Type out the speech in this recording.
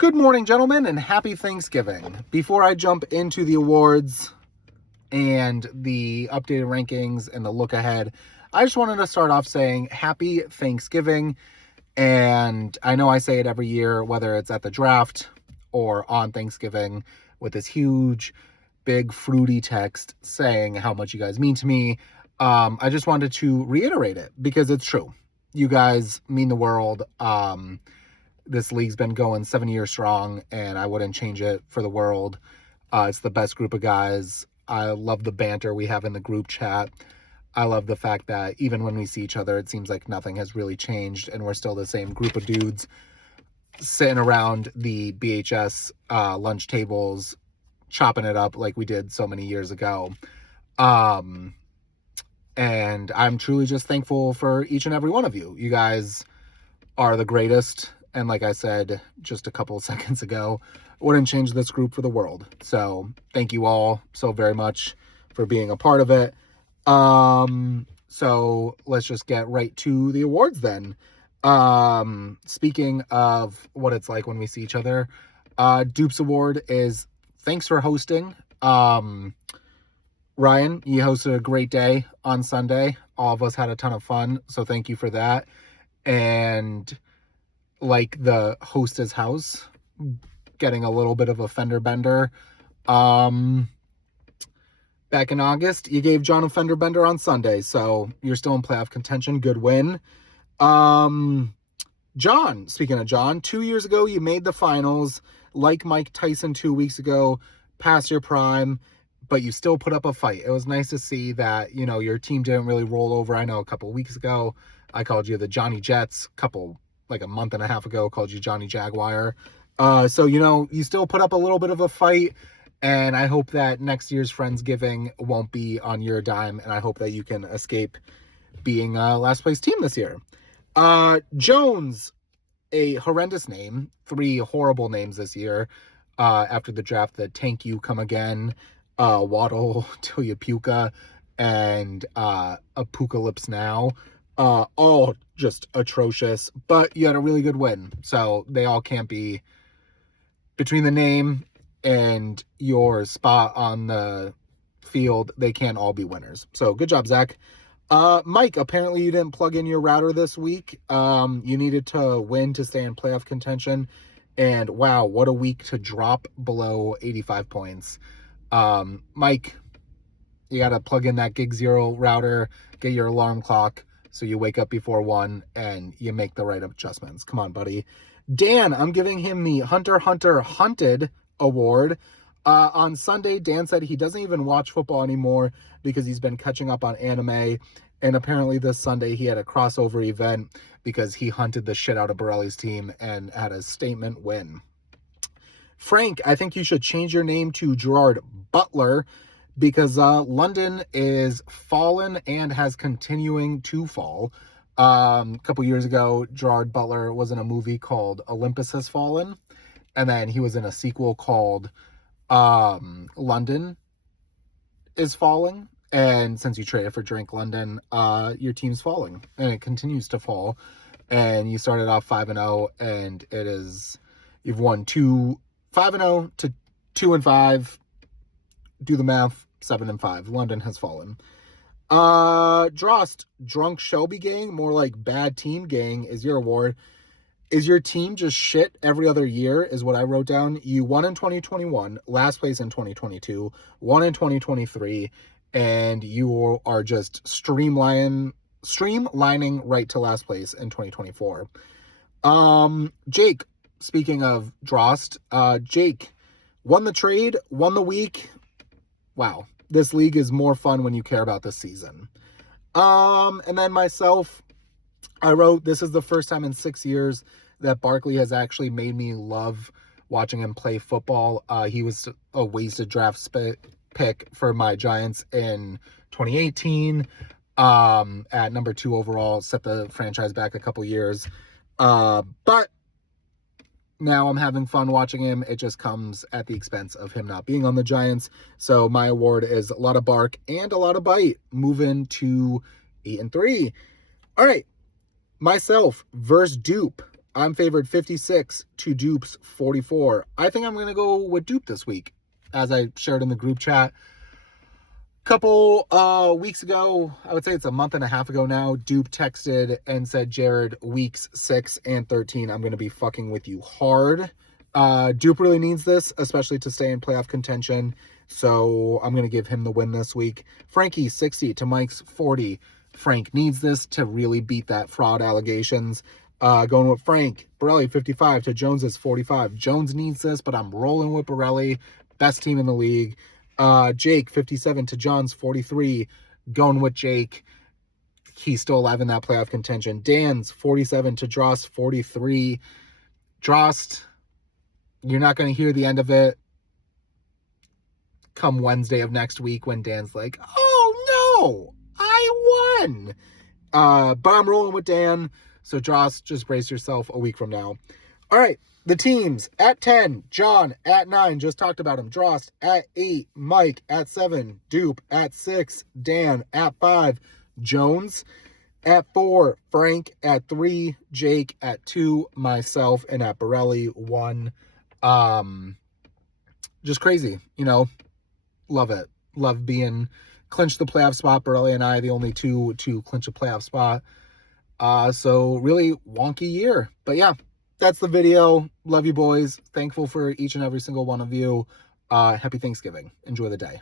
Good morning, gentlemen, and happy Thanksgiving. Before I jump into the awards and the updated rankings and the look ahead, I just wanted to start off saying happy Thanksgiving. And I know I say it every year, whether it's at the draft or on Thanksgiving, with this huge, big, fruity text saying how much you guys mean to me. I just wanted to reiterate it because it's true. You guys mean the world. This league's been going 7 years strong, and I wouldn't change it for the world. It's the best group of guys. I love the banter we have in the group chat. I love the fact that even when we see each other, it seems like nothing has really changed, and we're still the same group of dudes sitting around the BHS lunch tables, chopping it up like we did so many years ago. And I'm truly just thankful for each and every one of you. You guys are the greatest. And like I said just a couple of seconds ago, wouldn't change this group for the world. So thank you all so very much for being a part of it. So let's just get right to the awards then. Speaking of what it's like when we see each other, Dupes Award is thanks for hosting. Ryan, you hosted a great day on Sunday. All of us had a ton of fun. So thank you for that. And like the hostess house, getting a little bit of a fender bender. Back in August, you gave John a fender bender on Sunday, so you're still in playoff contention. Good win. John, speaking of John, 2 years ago, you made the finals, like Mike Tyson 2 weeks ago, past your prime, but you still put up a fight. It was nice to see that, you know, your team didn't really roll over. I know a couple of weeks ago, I called you the Johnny Jets, like a month and a half ago, called you Johnny Jaguar. So, you know, you still put up a little bit of a fight, and I hope that next year's Friendsgiving won't be on your dime, and I hope that you can escape being a last place team this year. Jones, a horrendous name, 3 horrible names this year after the draft, the Tank You Come Again, Waddle Till You Puka, and Apocalypse Now. All just atrocious, but you had a really good win. So they all can't be, between the name and your spot on the field, they can't all be winners. So good job, Zach. Mike, apparently you didn't plug in your router this week. You needed to win to stay in playoff contention. And wow, what a week to drop below 85 points. Mike, you got to plug in that Gig Zero router, get your alarm clock, so you wake up before 1 and you make the right adjustments. Come on, buddy. Dan, I'm giving him the Hunter x Hunter Hunted Award. On Sunday, Dan said he doesn't even watch football anymore because he's been catching up on anime. And apparently this Sunday he had a crossover event because he hunted the shit out of Borelli's team and had a statement win. Frank, I think you should change your name to Gerard Butler, because London is fallen and has continuing to fall. A couple years ago, Gerard Butler was in a movie called Olympus Has Fallen, and then he was in a sequel called London is Falling. And since you traded for Drake London, your team's falling, and it continues to fall. And you started off 5-0, and you've won 5-0 to 2-5. Do the math. 7-5. London has fallen. Drost, Drunk Shelby Gang, more like Bad Team Gang, is your award. Is your team just shit every other year, is what I wrote down. You won in 2021, last place in 2022, won in 2023, and you are just streamlining right to last place in 2024. Jake, speaking of Drost, Jake won the trade, won the week. Wow, this league is more fun when you care about this season. And then myself, I wrote, this is the first time in 6 years that Barkley has actually made me love watching him play football. He was a wasted draft pick for my Giants in 2018. At number 2 overall, set the franchise back a couple years. But now I'm having fun watching him. It just comes at the expense of him not being on the Giants. So my award is a lot of bark and a lot of bite. Moving to 8-3. All right. Myself versus Dupe. I'm favored 56 to Dupe's 44. I think I'm going to go with Dupe this week, as I shared in the group chat. Couple weeks ago, I would say it's a month and a half ago now, Dupe texted and said, Jared, weeks 6 and 13, I'm going to be fucking with you hard. Dupe really needs this, especially to stay in playoff contention. So I'm going to give him the win this week. Frankie, 60 to Mike's 40. Frank needs this to really beat that fraud allegations. Going with Frank. Borelli, 55 to Jones's 45. Jones needs this, but I'm rolling with Borelli. Best team in the league. Jake, 57 to John's 43. Going with Jake. He's still alive in that playoff contention. Dan's 47 to Drost 43. Drost, you're not going to hear the end of it come Wednesday of next week when Dan's like, oh no, I won. But I'm rolling with Dan. So Drost, just brace yourself a week from now. All right. The teams at 10, John at 9, just talked about him. Drost at 8, Mike at 7, Dupe at 6, Dan at 5, Jones at 4, Frank at 3, Jake at 2, myself, and at Borelli 1. Just crazy, you know. Love it. Love being clinched the playoff spot. Borelli and I, the only two to clinch a playoff spot. So really wonky year. But yeah. That's the video. Love you, boys. Thankful for each and every single one of you. Happy Thanksgiving. Enjoy the day.